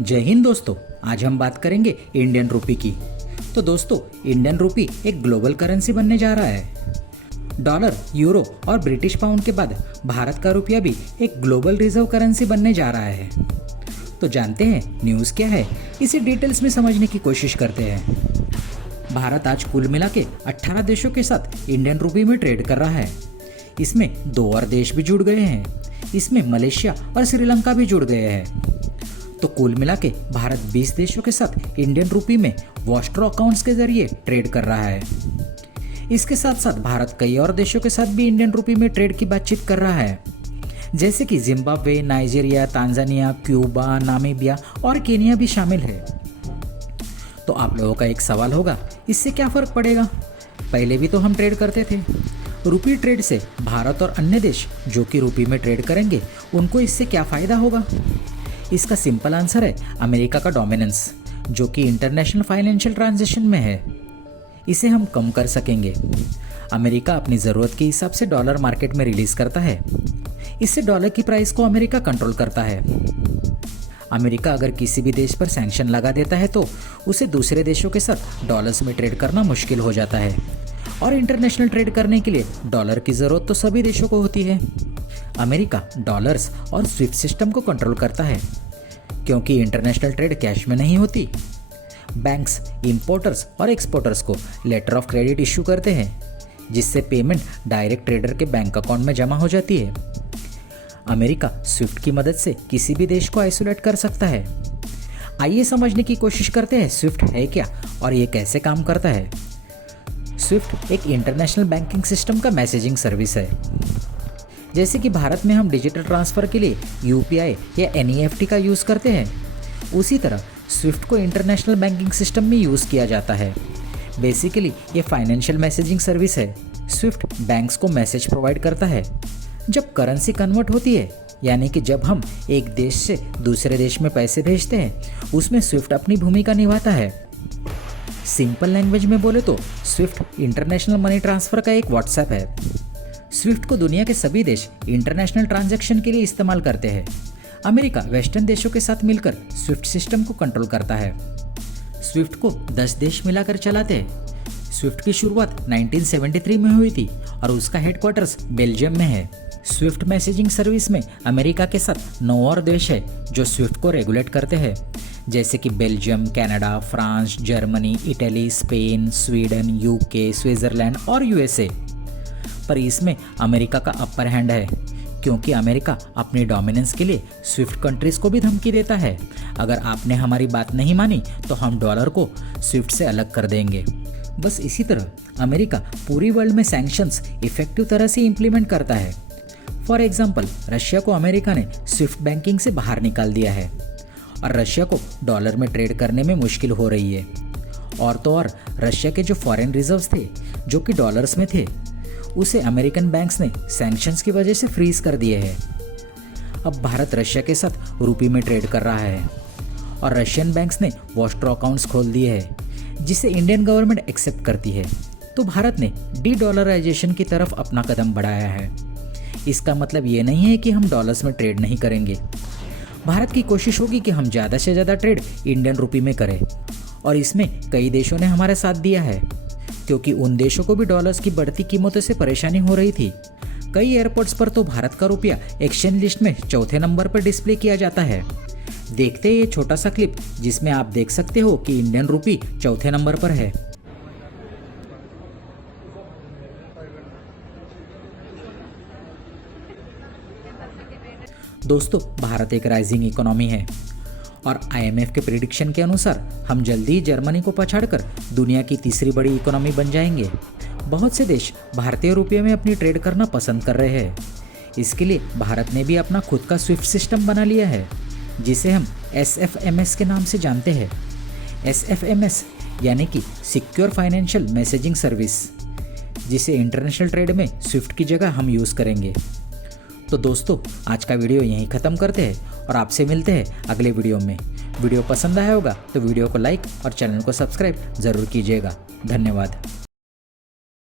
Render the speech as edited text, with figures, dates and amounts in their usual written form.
जय हिंद दोस्तों। आज हम बात करेंगे इंडियन रूपी की। तो दोस्तों, इंडियन रूपी एक ग्लोबल करेंसी बनने जा रहा है। डॉलर, यूरो और ब्रिटिश पाउंड के बाद भारत का रुपया भी एक ग्लोबल रिजर्व करेंसी बनने जा रहा है। तो जानते हैं न्यूज़ क्या है, इसे डिटेल्स में समझने की कोशिश करते हैं। भारत आज कुल मिला के 18 देशों के साथ इंडियन रूपी में ट्रेड कर रहा है। इसमें 2 और देश भी जुड़ गए हैं। इसमें मलेशिया और श्रीलंका भी जुड़ गए हैं। तो कुल मिला के भारत 20 देशों के साथ इंडियन रूपी में वॉस्ट्रो अकाउंट्स के जरिए ट्रेड कर रहा है। इसके साथ साथ भारत कई और देशों के साथ भी इंडियन रूपी में ट्रेड की बातचीत कर रहा है, जैसे कि Zimbabwe, Nigeria, Tanzania, Cuba, Namibia और केनिया भी शामिल है। तो आप लोगों का एक सवाल होगा, इससे क्या फ़र्क पड़ेगा? पहले भी तो हम ट्रेड करते थे। रूपी ट्रेड से भारत और अन्य देश जो कि रूपी में ट्रेड करेंगे, उनको इससे क्या फ़ायदा होगा? इसका सिंपल आंसर है अमेरिका का डोमिनेंस, जो कि इंटरनेशनल फाइनेंशियल ट्रांजैक्शन में है। इसे हम कम कर सकेंगे। अमेरिका अपनी ज़रूरत के हिसाब से डॉलर मार्केट में रिलीज़ करता है। इससे डॉलर की प्राइस को अमेरिका कंट्रोल करता है। अमेरिका अगर किसी भी देश पर सैंक्शन लगा देता है तो उसे दूसरे देशों के साथ डॉलर्स में ट्रेड करना मुश्किल हो जाता है। और इंटरनेशनल ट्रेड करने के लिए डॉलर की ज़रूरत तो सभी देशों को होती है। अमेरिका डॉलर्स और स्विफ्ट सिस्टम को कंट्रोल करता है, क्योंकि इंटरनेशनल ट्रेड कैश में नहीं होती। बैंक्स इंपोर्टर्स और एक्सपोर्टर्स को लेटर ऑफ क्रेडिट इशू करते हैं, जिससे पेमेंट डायरेक्ट ट्रेडर के बैंक अकाउंट में जमा हो जाती है। अमेरिका स्विफ्ट की मदद से किसी भी देश को आइसोलेट कर सकता है। आइए समझने की कोशिश करते हैं स्विफ्ट है क्या और ये कैसे काम करता है। स्विफ्ट एक इंटरनेशनल बैंकिंग सिस्टम का मैसेजिंग सर्विस है। जैसे कि भारत में हम डिजिटल ट्रांसफ़र के लिए यूपीआई या एनईएफटी का यूज़ करते हैं, उसी तरह स्विफ्ट को इंटरनेशनल बैंकिंग सिस्टम में यूज़ किया जाता है। बेसिकली ये फाइनेंशियल मैसेजिंग सर्विस है। स्विफ्ट बैंक्स को मैसेज प्रोवाइड करता है जब करेंसी कन्वर्ट होती है, यानी कि जब हम एक देश से दूसरे देश में पैसे भेजते हैं, उसमें स्विफ्ट अपनी भूमिका निभाता है। सिंपल लैंग्वेज में बोले तो स्विफ्ट इंटरनेशनल मनी ट्रांसफ़र का एक व्हाट्सएप है। स्विफ्ट को दुनिया के सभी देश इंटरनेशनल ट्रांजैक्शन के लिए इस्तेमाल करते हैं। अमेरिका वेस्टर्न देशों के साथ मिलकर स्विफ्ट सिस्टम को कंट्रोल करता है। स्विफ्ट को 10 देश मिलाकर चलाते हैं। स्विफ्ट की शुरुआत 1973 में हुई थी और उसका हेडक्वार्टर्स बेल्जियम में है। स्विफ्ट मैसेजिंग सर्विस में अमेरिका के साथ 9 और देश है जो स्विफ्ट को रेगुलेट करते हैं, जैसे कि Belgium, Canada, France, Germany, Italy, Spain, Sweden, UK, Switzerland और यूएसए। पर इसमें अमेरिका का अपर हैंड है, क्योंकि अमेरिका अपने डोमिनेंस के लिए स्विफ्ट कंट्रीज़ को भी धमकी देता है। अगर आपने हमारी बात नहीं मानी तो हम डॉलर को स्विफ्ट से अलग कर देंगे। बस इसी तरह अमेरिका पूरी वर्ल्ड में सैंक्शंस इफेक्टिव तरह से इम्प्लीमेंट करता है। फॉर एग्जाम्पल, रशिया को अमेरिका ने स्विफ्ट बैंकिंग से बाहर निकाल दिया है और रशिया को डॉलर में ट्रेड करने में मुश्किल हो रही है। और तो और रशिया के जो फॉरेन रिजर्व्स थे, जो कि डॉलर्स में थे, उसे अमेरिकन बैंक्स ने सैंक्शंस की वजह से फ्रीज कर दिए हैं। अब भारत रशिया के साथ रूपी में ट्रेड कर रहा है और रशियन बैंक्स ने वॉस्ट्रो अकाउंट्स खोल दिए हैं, जिसे इंडियन गवर्नमेंट एक्सेप्ट करती है। तो भारत ने डी-डॉलराइजेशन की तरफ अपना कदम बढ़ाया है। इसका मतलब ये नहीं है कि हम डॉलर्स में ट्रेड नहीं करेंगे। भारत की कोशिश होगी कि हम ज़्यादा से ज़्यादा ट्रेड इंडियन रूपी में करें, और इसमें कई देशों ने हमारा साथ दिया है, क्योंकि उन देशों को भी डॉलर्स की बढ़ती कीमतों से परेशानी हो रही थी। कई एयरपोर्ट्स पर तो भारत का रुपया एक्सचेंज लिस्ट में 4थे नंबर पर डिस्प्ले किया जाता है। देखते हैं ये छोटा सा क्लिप, जिसमें आप देख सकते हो कि इंडियन रूपी 4थे नंबर पर है। दोस्तों, भारत एक राइजिंग इकोनॉमी है और आईएमएफ के प्रिडिक्शन के अनुसार हम जल्दी ही जर्मनी को पछाड़कर दुनिया की तीसरी बड़ी इकोनॉमी बन जाएंगे। बहुत से देश भारतीय रुपये में अपनी ट्रेड करना पसंद कर रहे हैं। इसके लिए भारत ने भी अपना खुद का स्विफ्ट सिस्टम बना लिया है, जिसे हम SFMS के नाम से जानते हैं। SFMS यानी कि सिक्योर फाइनेंशियल मैसेजिंग सर्विस, जिसे इंटरनेशनल ट्रेड में स्विफ्ट की जगह हम यूज़ करेंगे। तो दोस्तों, आज का वीडियो यहीं ख़त्म करते हैं और आपसे मिलते हैं अगले वीडियो में। वीडियो पसंद आया होगा तो वीडियो को लाइक और चैनल को सब्सक्राइब ज़रूर कीजिएगा। धन्यवाद।